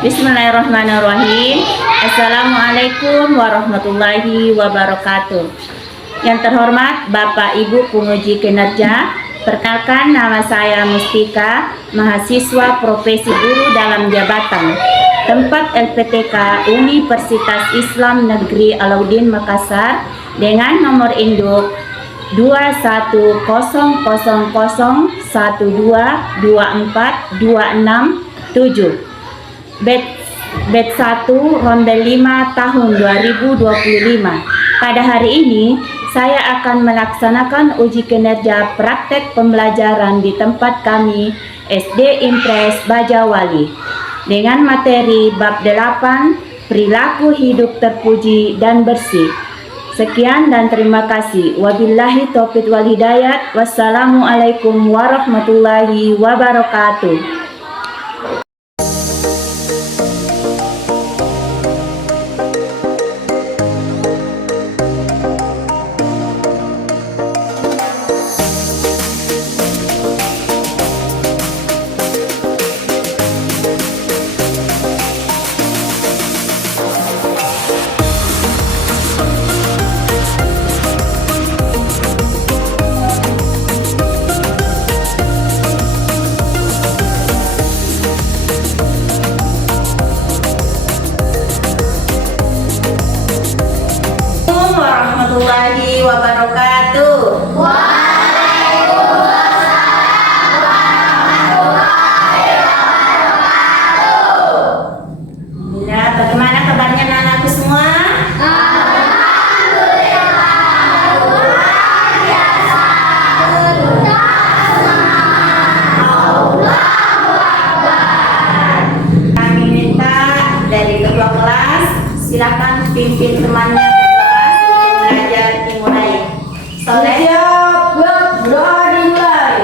Bismillahirrahmanirrahim. Assalamualaikum warahmatullahi wabarakatuh. Yang terhormat Bapak Ibu penguji kinerja, perkenalkan nama saya Mustika, mahasiswa profesi guru dalam jabatan tempat LPTK Universitas Islam Negeri Alauddin Makassar dengan nomor induk 21000122426 Batch 1 Ronde 5 tahun 2025. Pada hari ini saya akan melaksanakan uji kinerja praktek pembelajaran di tempat kami SD Impres Bajawali dengan materi bab 8 perilaku hidup terpuji dan bersih. Sekian dan terima kasih. Wabillahi taufiq wal hidayat. Wassalamualaikum warahmatullahi wabarakatuh. Warahmatullahi wabarakatuh. Waalaikumsalam warahmatullahi wabarakatuh. Ya, bagaimana kabarnya anak-anakku semua? Alhamdulillah, luar biasa. Allahu Akbar. Kami minta dari ketua kelas, silakan pimpin temannya belajar dimulai. Siap, berani mulai.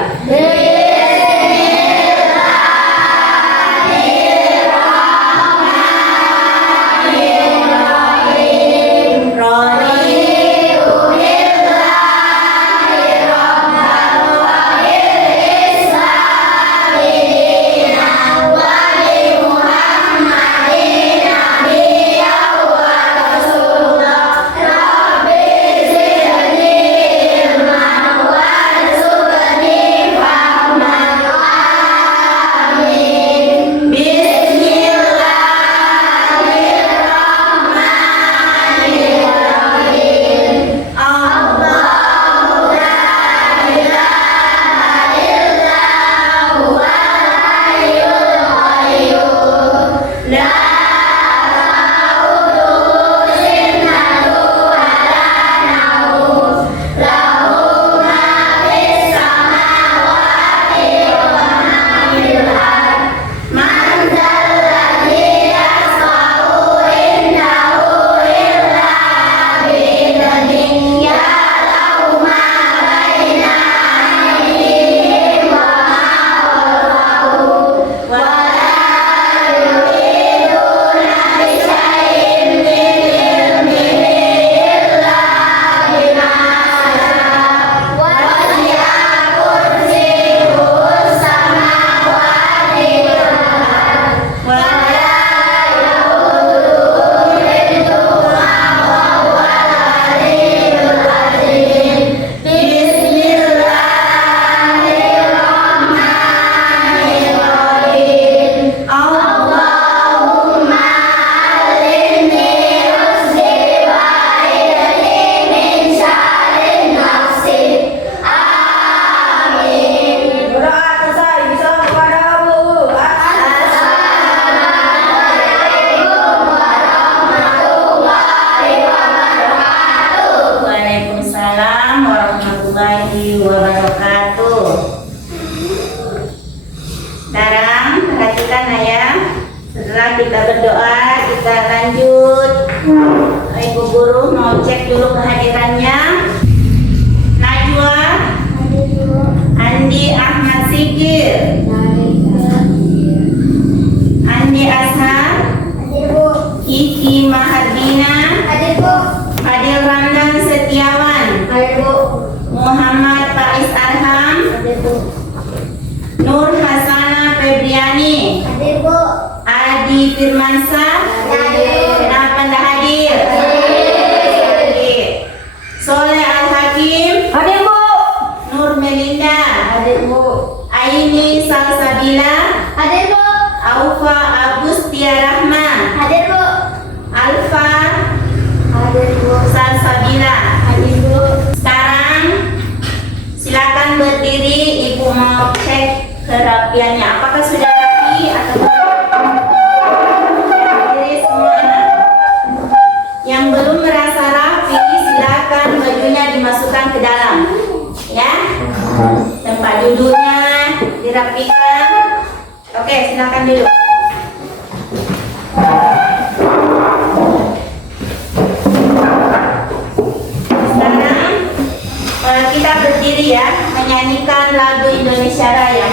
Warahmatullahi wabarakatuh. Sekarang perhatikan ayah. Setelah kita berdoa, kita lanjut. Ibu guru mau cek dulu kehadirannya. Najwa, Andi Ahmad Sigir, Andi Ashar, Kiki Mahardina, Adil Ramdan Setiawan, Muhammad Faiz Arham, Nur Hasana Febriani, Adi Firmansyah. Kenapa anda hadir? Soleh Al-Hakim. Hadir Bu. Nur Melinda. Hadir Bu. Aini Salsabila. Hadir Bu. Aufa Agustia Rahman. Hadir Bu. Alfa Hadir Bu. Salsabila. Hadir Bu. Sekarang silakan berdiri, Ibu mau cek kerapiannya. Apakah sudah rapi atau berdiri semua? Yang belum merasa rapi, silakan bajunya dimasukkan ke dalam, ya. Tempat duduknya dirapikan. Oke, silakan duduk. Sekarang kita berdiri ya, menyanyikan lagu Indonesia Raya.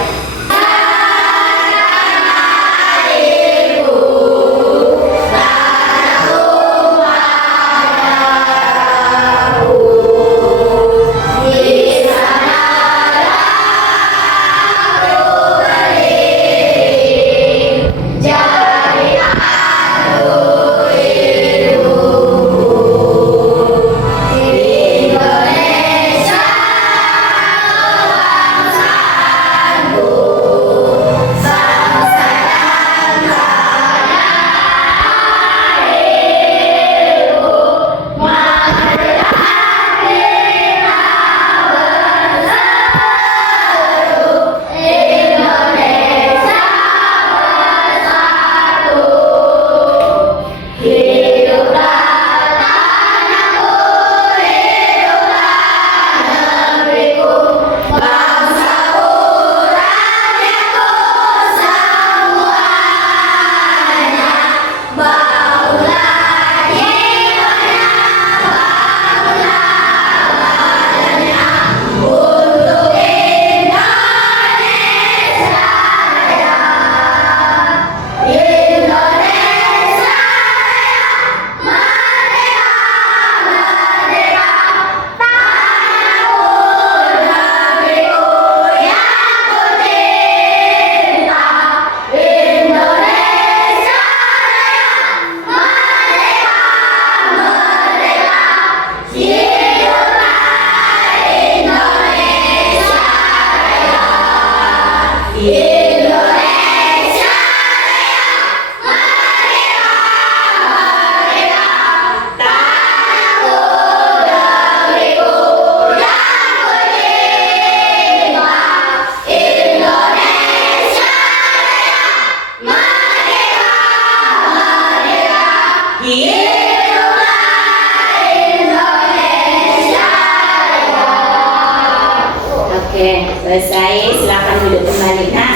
Oke, selesai. Silakan duduk kembali, Nak.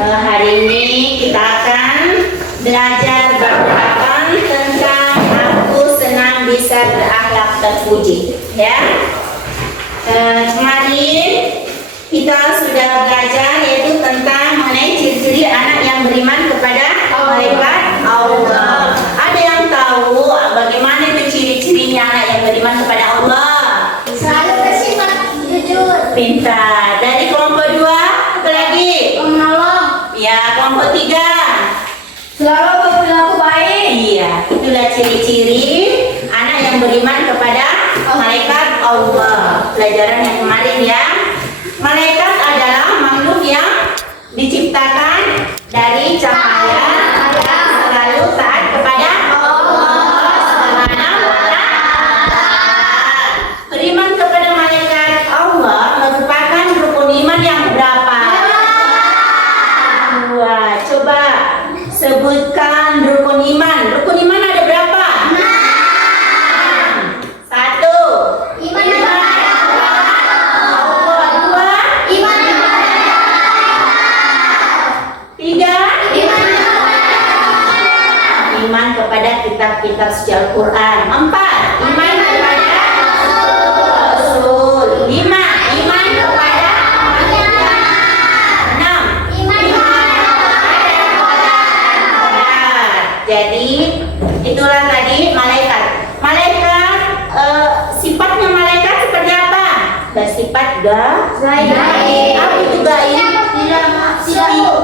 Sekarang hari ini kita akan belajar beberapa tentang aku senang bisa berakhlak terpuji. Ya, kemarin kita sudah belajar yaitu tentang mengenai ciri-ciri anak yang beriman kepada malaikat Allah. Ada yang tahu bagaimana itu ciri-cirinya anak yang beriman kepada Allah? Selalu bersifat jujur. Pintar. Dari kelompok 2, apa lagi? Menolong. Ya, kelompok 3. Selalu berperilaku baik. Iya, itulah ciri-ciri anak yang beriman kepada malaikat Allah. Pelajaran yang kemarin ya. Malaikat adalah makhluk yang diciptakan dari cahaya dan selalu taat kepada Allah Subhanahu wa Ta'ala. Beriman kepada malaikat Allah merupakan rukun iman yang berapa? 2. Coba sebutkan rukun iman. Rukun iman ada berapa? 6. 1. Iman kepada Allah. 2. iman kepada 3. iman Iman kepada kitab-kitab suci Al-Quran. 4. Iman kepada Rasul. 5. Iman kepada 6. iman Jadi itulah tadi malaikat. Malaikat sifatnya malaikat seperti apa? Bersifat Gaib. Apa itu gaib?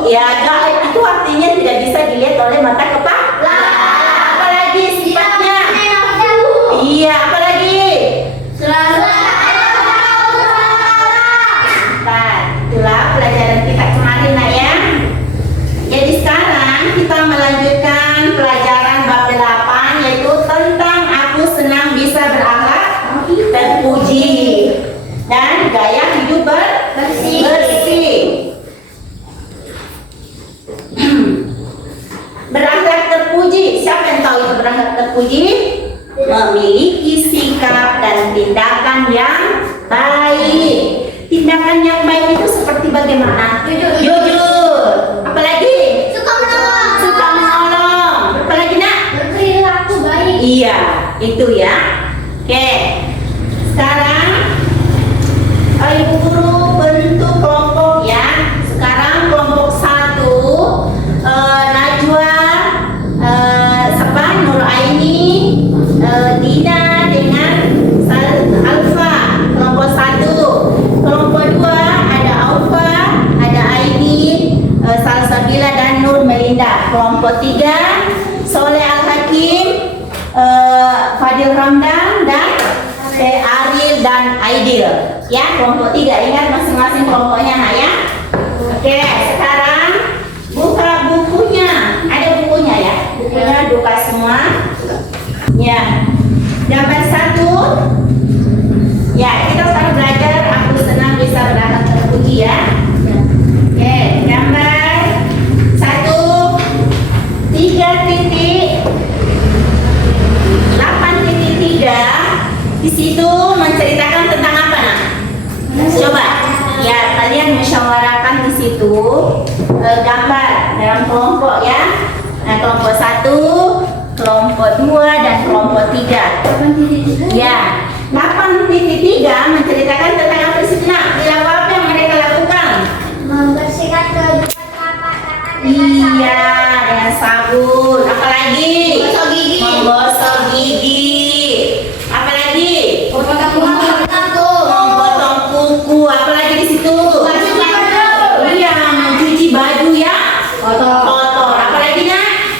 Ya, gaib itu artinya tidak bisa dilihat oleh mata kepala. Apalagi sifatnya? Iya, apalagi? Nah, itulah pelajaran kita kemarin nak ya. Jadi sekarang kita melanjutkan pelajaran bab 8 yaitu tentang aku senang bisa berakhlak terpuji dan gaya hidup bersih. Berakhlak terpuji, siapa yang tahu itu berakhlak terpuji? Memiliki sikap dan tindakan yang baik. Tindakan yang baik itu seperti bagaimana? Jujur. Apalagi? Suka menolong. Apalagi nak? Berperilaku baik. Iya, itu ya. Oke. Sekarang ibu guru bentuk kelompok ya. Sekarang kelompok 1 Najwa, Nuraini, Dina dengan Alfa. Kelompok 1. Kelompok 2 ada Aufa, ada Aini, Salsabila dan Nur Melinda. Kelompok 3 Soleh Al-Hakim, Fadil Ramdan dan Aril dan Aidil. Ya, kelompok 3 ingat masing-masing kelompoknya nak ya. Oke, sekarang buka bukunya. Ada bukunya ya. Bukunya buka semua. Ya. Gambar 1. Ya, kita sekarang belajar aku senang bisa berakhlak terpuji ya. Oke, gambar 1 3.8.3 di situ menceritakan tentang apa nak? Coba ya kalian musyawarahkan di situ gambar dalam kelompok ya. Nah, kelompok 1, kelompok 2 dan kelompok 3. Ya, 8.3 menceritakan tentang apa di situ nak? Perilaku apa yang mereka lakukan? Membersihkan kehidupan tapak tangan Iya, dengan sabun. Apalagi? Menggosok gigi. Apalagi? Memotong kuku. Apalagi di situ? Iya, mencuci baju ya. Kotor. Apalagi nak?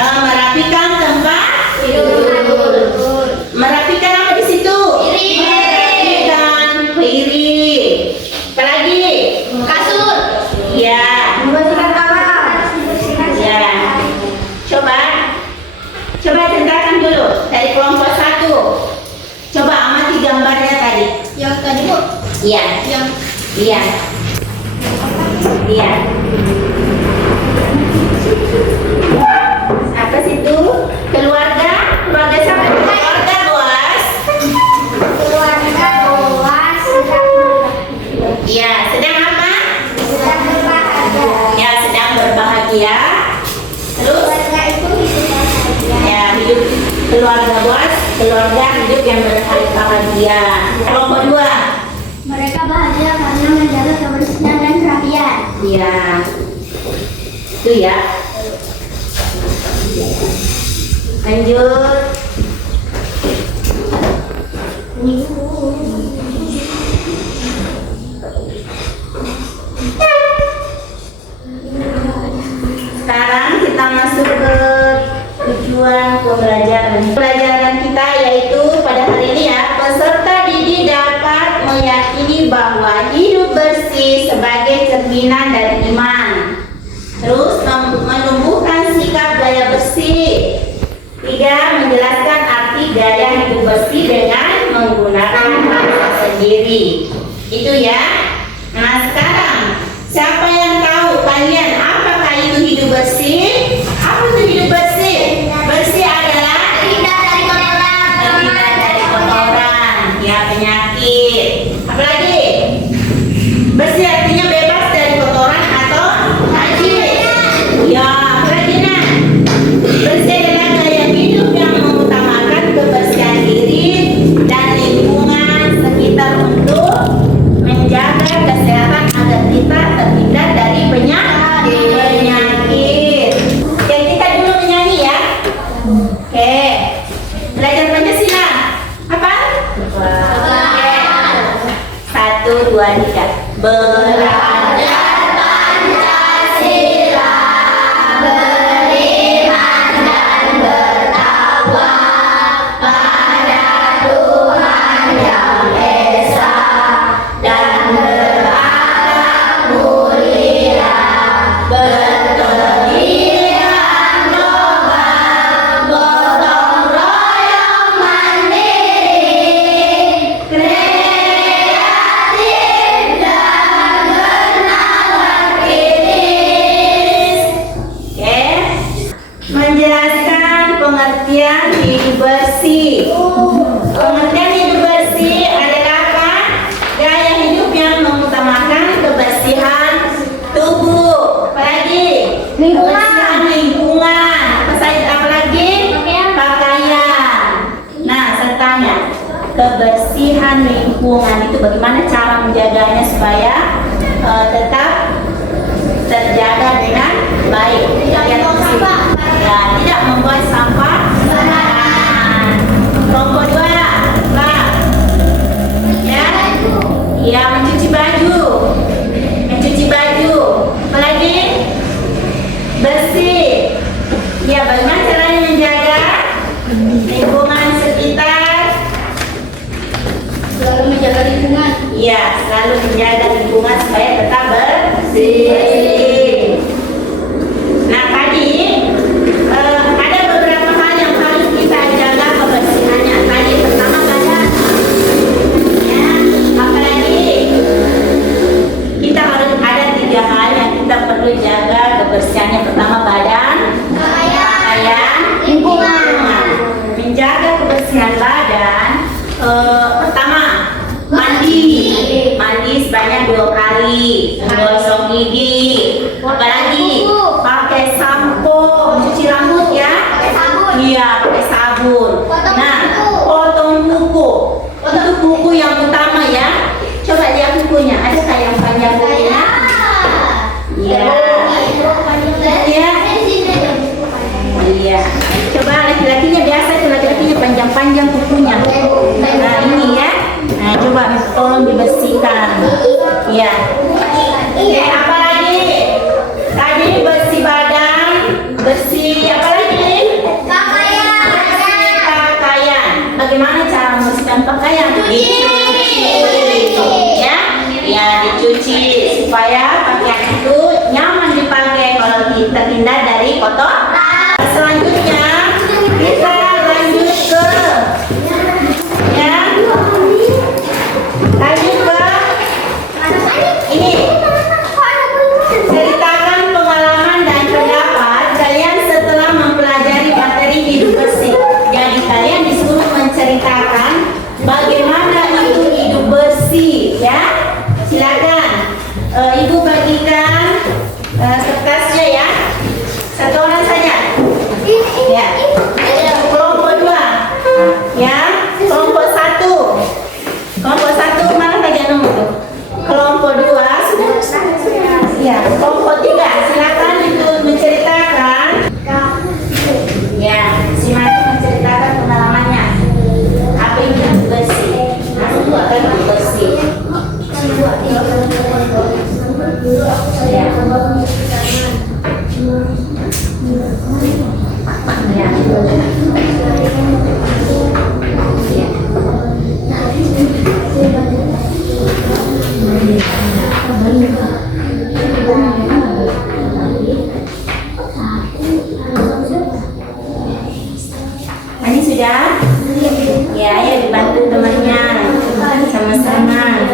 Merapikan tempat. Merapikan apa di situ? Merapikan piring. Apalagi? kasur. Iya. Membersihkan kamar. Ya. Coba ceritakan dulu dari kelompok 1. Coba amati gambarnya tadi. Yang tadi Bu. Iya. Iya. Apa situ? Keluarga siapa? Keluarga Boas. Keluarga Boas Iya, sedang apa? sedang berbahagia. Ya, sedang berbahagia. Terus Keluarga itu hidup bahagia. ya hidup keluarga Boas, keluarga hidup yang berbahagia. Kelompok 2. Mereka bahagia karena menjaga kebersihan dan kerapian. Iya. Itu ya. Lanjut. Sekarang kita masuk ke tujuan pembelajaran. Pelajaran kita yaitu pada hari ini ya, peserta didik dapat meyakini bahwa hidup bersih sebagai cerminan dari iman. Terus menumbuhkan sikap gaya bersih. 3. Menjelaskan arti gaya hidup bersih dengan menggunakan bahasa sendiri. Itu ya. Nah sekarang siapa yang tahu kalian apakah itu hidup bersih? Apa itu hidup bersih? Bersih adalah Terhindar dari kotoran. terhindar dari kotoran, ya penyakit. Apalagi? Bersih artinya bebas dari kotoran atau najis. Ya, apalagi nah? Bersih adalah gaya hidup yang mengutamakan kebersihan diri dan lingkungan sekitar untuk menjaga kesehatan agar kita terhindar dari penyakit. Oke, kita dulu menyanyi. 1, 2, 3. Belajar Pancasila, beriman dan bertakwa pada Tuhan Yang Esa dan berakhlak mulia, berpendirian global, gotong royong mandiri, kreatif dan bernalar kritis. Oke, menjelaskan pengertian hidup bersih. Pengertian hidup bersih adalah apa? Gaya hidup yang mengutamakan kebersihan tubuh. Apalagi? Kebersihan lingkungan. Apalagi? Pakaian. Nah, saya tanya, kebersihan lingkungan itu bagaimana cara menjaganya supaya tetap terjaga dengan baik? Tidak membuang sampah. Ya, tidak membuang sampah sembarangan. Kelompok 2, Pak. Ya, ya, mencuci baju. Mencuci baju. Apalagi? Bersih. Ya, bagaimana caranya menjaga lingkungan sekitar? Selalu menjaga lingkungan. Iya, selalu menjaga lingkungan supaya tetap bersih. Nah, tadi ada beberapa hal yang harus kita jaga kebersihannya. Tadi pertama badan. Ya, apalagi kita harus ada 3 hal yang kita perlu jaga kebersihannya. Pertama badan, pakaian, lingkungan. Menjaga kebersihan badan, pertama mandi sebanyak 2 kali, gosok gigi, apalagi pakai sampo, cuci rambut ya, iya pakai sabun. Nah, potong kuku, itu kuku yang utama ya. Coba lihat kukunya, ada kayak yang panjang kukunya? Iya, iya. Coba laki-lakinya biasa itu laki-lakinya panjang-panjang kukunya. Nah ini ya. Nah coba tolong dibersihkan. Ya. Oke, apa lagi? Tadi bersih badan, bersih apa lagi? Pakaian. Bagaimana cara membersihkan pakaian? Dicuci. Ya, ya dicuci supaya pakaian itu nyaman dipakai kalau kita hindar dari kotor. Selanjutnya kita lanjut ke ya lanjut ke ini, ceritakan pengalaman dan pendapat kalian setelah mempelajari materi hidup bersih. Jadi kalian disuruh menceritakan bagaimana itu hidup bersih ya. Silakan ibu bagikan kertasnya ya, 1 orang saja. Ya, kelompok 2 ya, kelompok 1 mana lagi nomor tuh? Kelompok 2 sudah ya, kelompok 3 silakan itu menceritakan ya, si Mati menceritakan pengalamannya apa yang hidup bersih, apa yang hidup bersih ya. Ini sudah? Ya, ayo dibantu temannya. Sama-sama.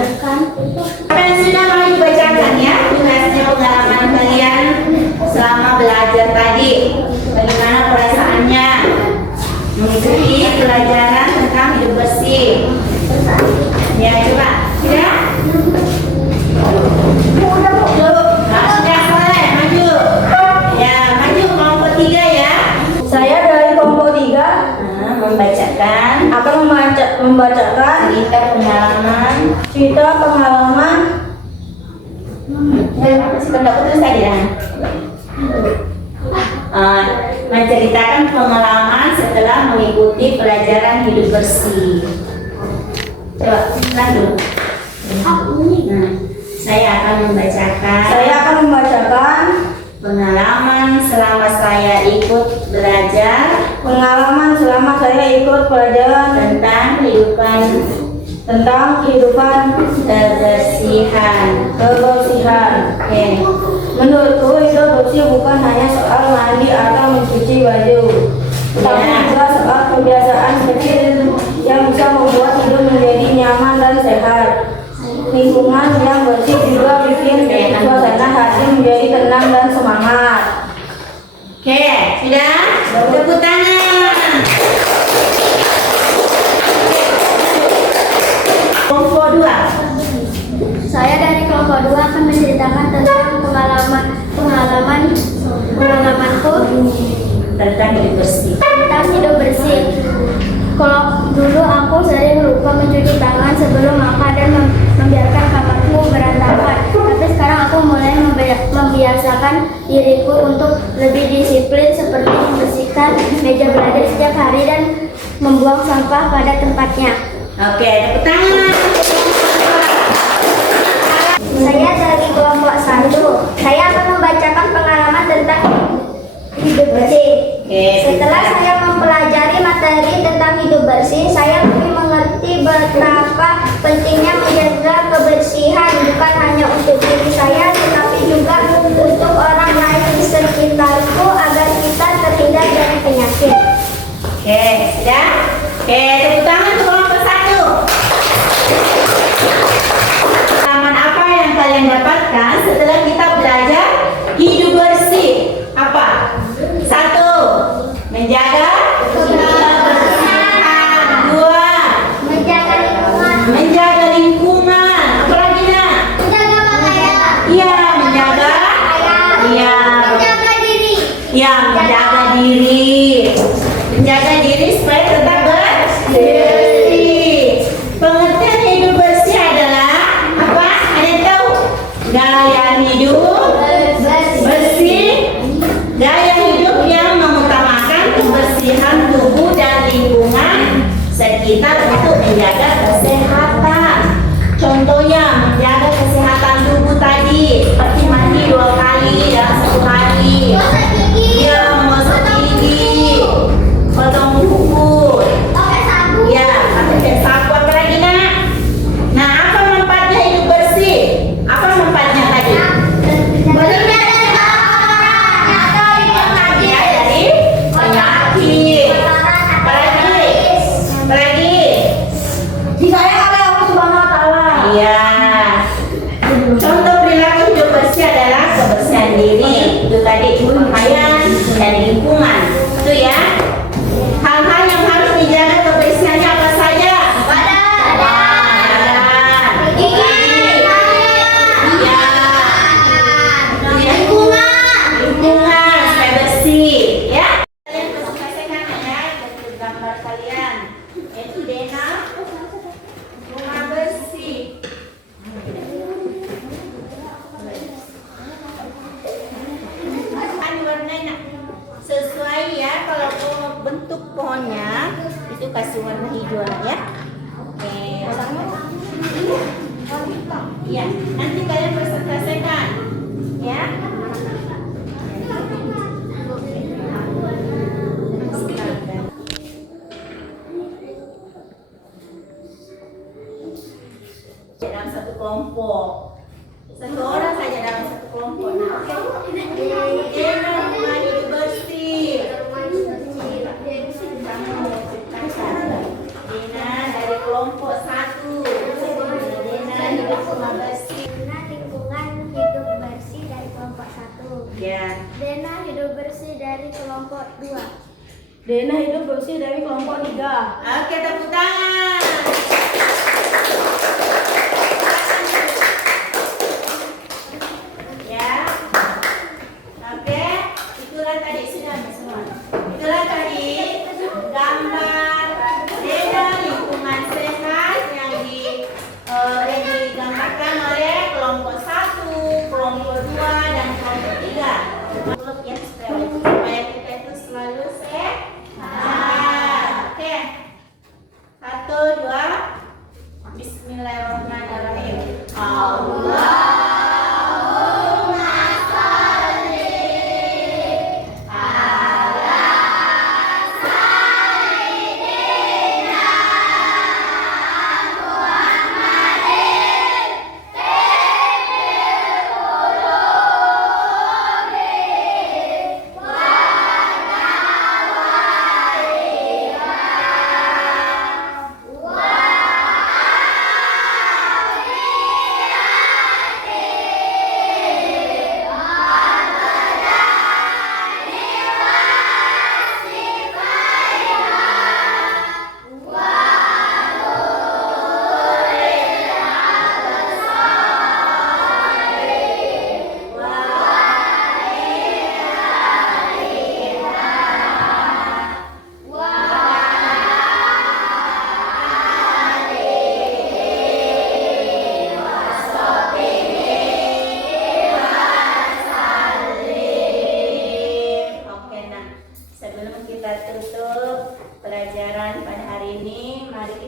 Dan sudah mau dibacakan ya tugasnya pengalaman kalian selama belajar tadi. Bagaimana perasaannya mengikuti pelajaran tentang hidup bersih? Ya, coba. Sudah? Sudah boleh maju. Ya, maju kelompok 3 ya. Saya dari kelompok 3 membacakan akan membacakan cerita pengalaman apa sih pendapat terus tadi ya? Menceritakan pengalaman setelah mengikuti pelajaran hidup bersih. Coba lanjut. Nah, saya akan membacakan Saya akan membacakan pengalaman selama saya ikut belajar pengalaman selama saya ikut pelajaran tentang kehidupan kebersihan. Oke. Menurutku hidup bersih bukan hanya soal mandi atau mencuci baju, tetapi Ya. juga soal kebiasaan kecil yang bisa membuat hidup menjadi nyaman dan sehat. Lingkungan yang bersih juga bikin suasana hati menjadi tenang dan semangat. Oke, sudah? Tepuk tangan. Kelompok 2. Saya dari kelompok 2 akan menceritakan tentang pengalamanku Tentang hidup bersih. tentang hidup bersih. Kalau dulu aku sering lupa mencuci tangan sebelum makan dan membiarkan kamarku berantakan. Tapi sekarang aku mulai membiasakan diriku untuk lebih disiplin, seperti membersihkan meja belajar setiap hari dan membuang sampah pada tempatnya. Oke, tepuk tangan. Saya dari kelompok 1. Saya akan membacakan pengalaman tentang hidup bersih. Oke, Setelah saya mempelajari materi tentang hidup bersih, saya lebih mengerti betapa pentingnya menjaga kebersihan bukan hanya untuk diri saya, tetapi juga untuk orang lain di sekitarku agar kita terhindar dari penyakit. Oke, sudah? Oke, tepuk tangan untuk kelompok 1. Pengalaman apa yang kalian dapatkan setelah kita belajar hidup bersih? Apa? 1. Menjaga kebersihan. 2. Menjaga lingkungan, Menjaga lingkungan. Apa lagi, Nak? menjaga pakaian, Iya, menjaga. Iya. menjaga diri. Ya, menjaga diri. Menjaga diri supaya tetap bersih. Pengertian hidup bersih adalah apa? Ada yang tahu? Gaya hidup bersih. Gaya hidup yang mengutamakan kebersihan tubuh dan lingkungan sekitar untuk menjaga kesehatan. Contohnya menjaga kesehatan tubuh tadi, seperti mandi 2 kali dalam 1 hari. Ya, menggosok gigi, potong kuku. Ya, pakai sapu. Apa lagi, Nak? Nah, apa manfaatnya hidup bersih? Apa manfaatnya tadi? Ya, dari penyakit. Apa lagi? Apa lagi? Disayang oleh Allah Subhanahu wa Ta'ala. Iya. Contoh perilaku hidup bersih adalah kebersihan diri, itu tadi pakaian dan lingkungan. Itu ya. Hal-hal yang harus dijaga kebersihannya apa saja? Badan, gigi, ya, lingkungan supaya bersih, ya. Kalian presentasikan ya, bentuk gambar kalian. Yaitu Dena, rumah bersih. Kan warnanya sesuai ya, kalau bentuk pohonnya itu kasih warna hijau ya. Oke. Iya, nanti kalian presentasikan ya. Dalam satu kelompok, satu orang saja dalam satu kelompok. Nah, oke. Dena rumah hidup bersih. Dena dari kelompok 1. Dena hidup rumah bersih. Lingkungan hidup bersih dari kelompok 1. Ya. Dena hidup bersih dari kelompok 2. Dena hidup bersih dari kelompok 3. Oke, tepuk tangan. Ya. Oke, itulah tadi sudah semua. Itulah tadi gambar Dena lingkungan sehat yang digambarkan oleh kelompok 1, kelompok 2 dan kelompok 3. Makhluk ya supaya kita itu selalu sehat. Oke. 1, 2. Bismillahirrahmanirrahim.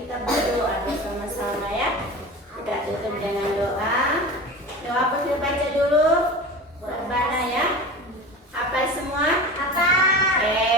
kita berdoa bersama-sama ya. Kita tutup dengan doa. Doa apa kita baca dulu? Rabbana ya. Hafal semua? Hafal.